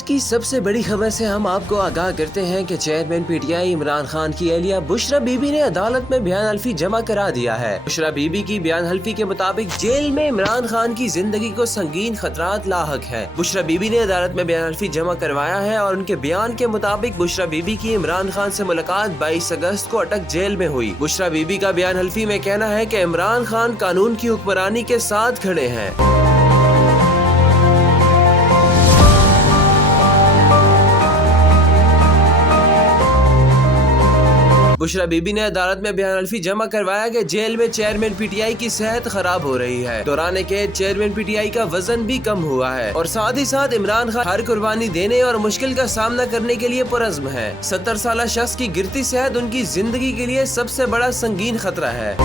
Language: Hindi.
आज की सबसे बड़ी खबर से हम आपको आगाह करते हैं कि चेयरमैन पीटीआई इमरान खान की अहलिया बुशरा बीबी ने अदालत में बयान हल्फी जमा करा दिया है। बुशरा बीबी की बयान हल्फी के मुताबिक जेल में इमरान खान की जिंदगी को संगीन खतरात लाहक है। बुशरा बीबी ने अदालत में बयान हल्फी जमा करवाया है और उनके बयान के मुताबिक बुशरा बीबी की इमरान खान से मुलाकात 22 अगस्त को अटक जेल में हुई। बुशरा बीबी का बयान हल्फी में कहना है कि इमरान खान कानून की हुक्मरानी के साथ खड़े हैं। बुशरा बीबी ने अदालत में बयान हल्फी जमा करवाया कि जेल में चेयरमैन पीटीआई की सेहत खराब हो रही है। दौरान कैद चेयरमैन पीटीआई का वजन भी कम हुआ है और साथ ही साथ इमरान खान हर कुर्बानी देने और मुश्किल का सामना करने के लिए पुरज़्म है। 70 साल शख्स की गिरती सेहत उनकी जिंदगी के लिए सबसे बड़ा संगीन खतरा है।